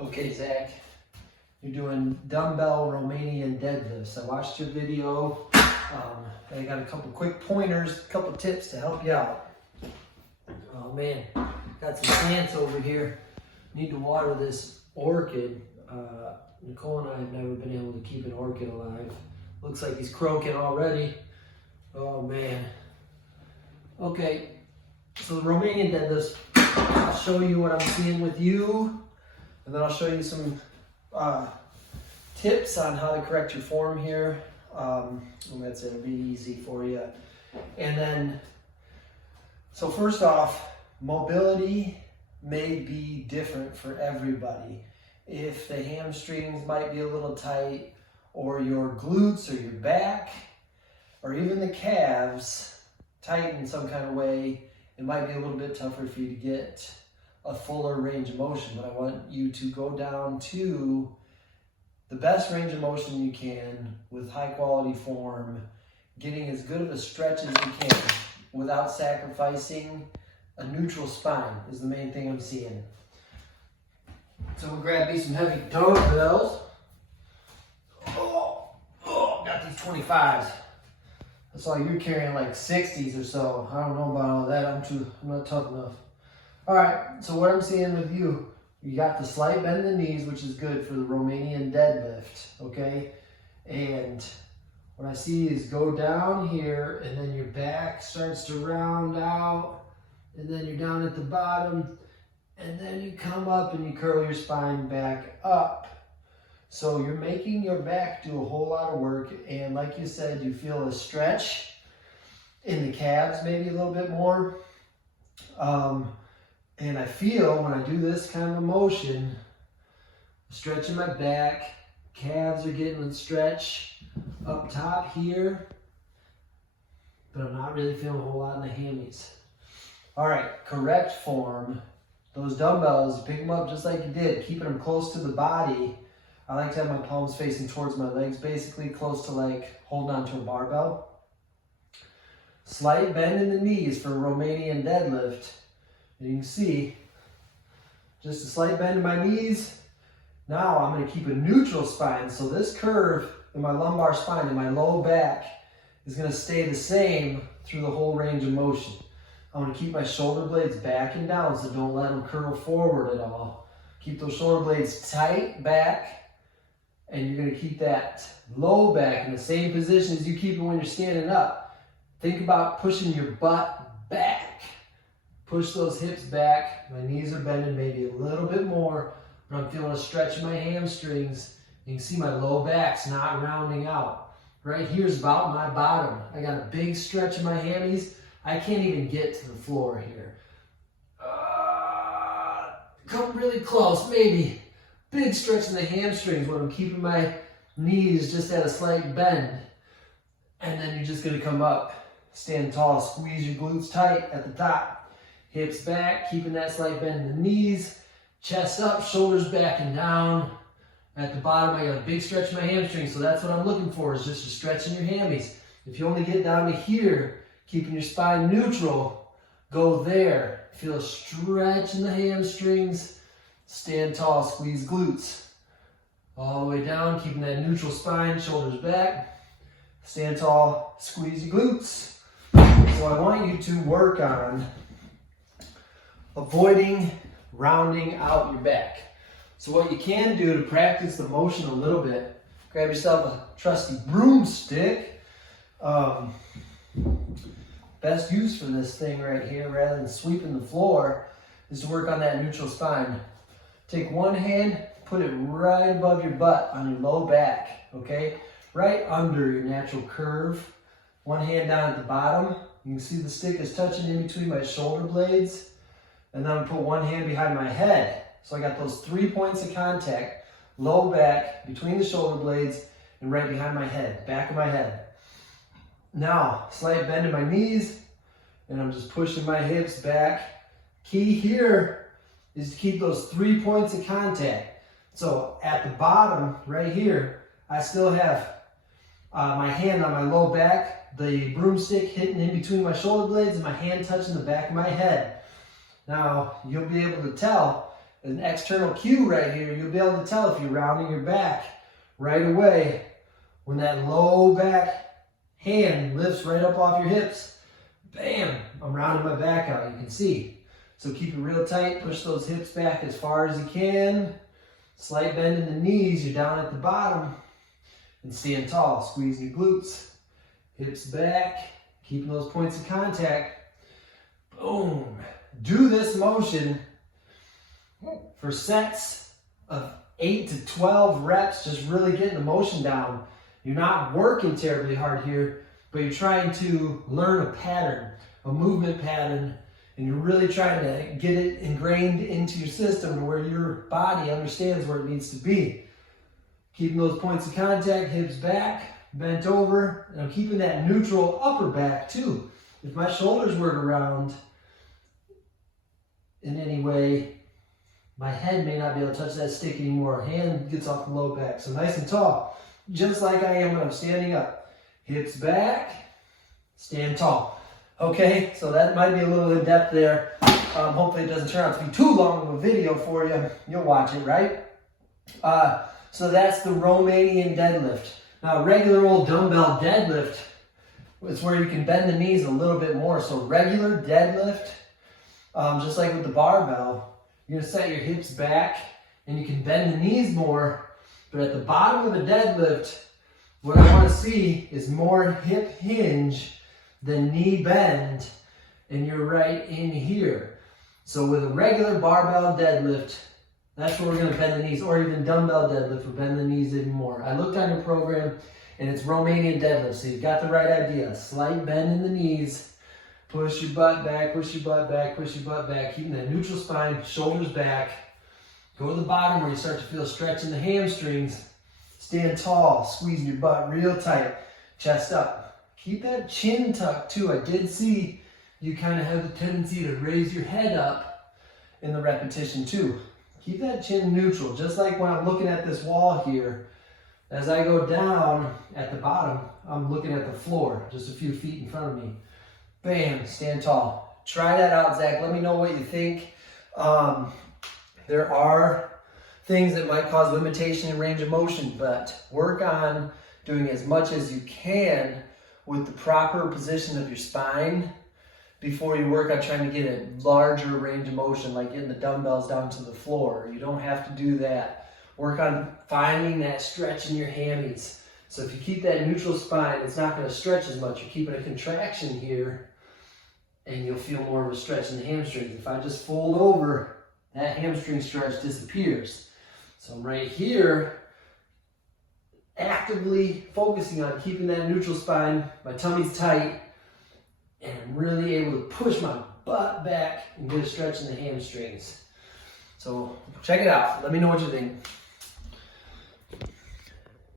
Okay, Zach, you're doing dumbbell Romanian deadlifts. I watched your video. I got a couple quick pointers, a couple tips to help you out. Oh man, got some plants over here. Need to water this orchid. Nicole and I have never been able to keep an orchid alive. Looks like he's croaking already. Oh man. Okay, so the Romanian deadlifts, I'll show you what I'm seeing with you, and then I'll show you some tips on how to correct your form here. And that's it, it'll be easy for you. And then, so first off, mobility may be different for everybody. If the hamstrings might be a little tight, or your glutes or your back, or even the calves tight in some kind of way, it might be a little bit tougher for you to get a fuller range of motion. But I want you to go down to the best range of motion you can with high quality form, getting as good of a stretch as you can without sacrificing a neutral spine is the main thing I'm seeing. So we'll grab me some heavy dumbbells. Got these 25s. I saw you're carrying like 60s or so. I don't know about all that. I'm not tough enough. All right, so what I'm seeing with you, you got the slight bend in the knees, which is good for the Romanian deadlift, okay? And what I see is go down here, and then your back starts to round out, and then you're down at the bottom, and then you come up and you curl your spine back up. So you're making your back do a whole lot of work, and like you said, you feel a stretch in the calves, maybe a little bit more. And I feel when I do this kind of a motion, stretching my back, calves are getting a stretch up top here, but I'm not really feeling a whole lot in the hammies. All right, correct form. Those dumbbells, pick them up just like you did, keeping them close to the body. I like to have my palms facing towards my legs, basically close to like holding onto a barbell. Slight bend in the knees for a Romanian deadlift. And you can see, just a slight bend in my knees. Now I'm going to keep a neutral spine. So this curve in my lumbar spine and my low back is going to stay the same through the whole range of motion. I'm going to keep my shoulder blades back and down, so don't let them curl forward at all. Keep those shoulder blades tight back. And you're going to keep that low back in the same position as you keep it when you're standing up. Think about pushing your butt back. Push those hips back. My knees are bending maybe a little bit more, but I'm feeling a stretch in my hamstrings. You can see my low back's not rounding out. Right here's about my bottom. I got a big stretch in my hammies. I can't even get to the floor here. Come really close, maybe. Big stretch in the hamstrings when I'm keeping my knees just at a slight bend. And then you're just going to come up, stand tall, squeeze your glutes tight at the top. Hips back, keeping that slight bend in the knees. Chest up, shoulders back and down. At the bottom, I got a big stretch in my hamstrings, so that's what I'm looking for, is just a stretch in your hammies. If you only get down to here, keeping your spine neutral, go there. Feel a stretch in the hamstrings. Stand tall, squeeze glutes. All the way down, keeping that neutral spine, shoulders back. Stand tall, squeeze your glutes. So I want you to work on avoiding rounding out your back. So what you can do to practice the motion a little bit, grab yourself a trusty broomstick. Best use for this thing right here, rather than sweeping the floor, is to work on that neutral spine. Take one hand, put it right above your butt on your low back, okay? Right under your natural curve. One hand down at the bottom. You can see the stick is touching in between my shoulder blades. And then I'm gonna put one hand behind my head. So I got those 3 points of contact, low back, between the shoulder blades, and right behind my head, back of my head. Now, slight bend in my knees, and I'm just pushing my hips back. Key here is to keep those 3 points of contact. So at the bottom, right here, I still have my hand on my low back, the broomstick hitting in between my shoulder blades, and my hand touching the back of my head. Now, you'll be able to tell an external cue right here. You'll be able to tell if you're rounding your back right away when that low back hand lifts right up off your hips. Bam, I'm rounding my back out, you can see. So keep it real tight, push those hips back as far as you can. Slight bend in the knees, you're down at the bottom. And stand tall, squeeze your glutes. Hips back, keeping those points of contact. Boom. Do this motion for sets of 8 to 12 reps, just really getting the motion down. You're not working terribly hard here, but you're trying to learn a pattern, a movement pattern, and you're really trying to get it ingrained into your system to where your body understands where it needs to be. Keeping those points of contact, hips back, bent over, and I'm keeping that neutral upper back too. If my shoulders were to round in any way, my head may not be able to touch that stick anymore. Hand gets off the low back. So nice and tall, just like I am when I'm standing up. Hips back, stand tall. Okay, so that might be a little in depth there. Hopefully it doesn't turn out to be too long of a video for you. You'll watch it, right? So that's the Romanian deadlift. Now, regular old dumbbell deadlift is where you can bend the knees a little bit more. So regular deadlift, just like with the barbell, you're gonna set your hips back and you can bend the knees more. But at the bottom of a deadlift, what I wanna see is more hip hinge than knee bend, and you're right in here. So with a regular barbell deadlift, that's where we're gonna bend the knees, or even dumbbell deadlift, we're bending the knees even more. I looked on your program, and it's Romanian deadlift, so you've got the right idea. Slight bend in the knees, push your butt back, push your butt back, push your butt back, keeping that neutral spine, shoulders back. Go to the bottom where you start to feel a stretch in the hamstrings. Stand tall, squeeze your butt real tight, chest up. Keep that chin tucked too. I did see you kind of have the tendency to raise your head up in the repetition too. Keep that chin neutral, just like when I'm looking at this wall here. As I go down at the bottom, I'm looking at the floor, just a few feet in front of me. Bam, stand tall. Try that out, Zach. Let me know what you think. There are things that might cause limitation in range of motion, but work on doing as much as you can with the proper position of your spine before you work on trying to get a larger range of motion, like getting the dumbbells down to the floor. You don't have to do that. Work on finding that stretch in your hammies. So if you keep that neutral spine, it's not going to stretch as much. You're keeping a contraction here, and you'll feel more of a stretch in the hamstrings. If I just fold over, that hamstring stretch disappears. So I'm right here, actively focusing on keeping that neutral spine. My tummy's tight, and I'm really able to push my butt back and get a stretch in the hamstrings. So check it out. Let me know what you think.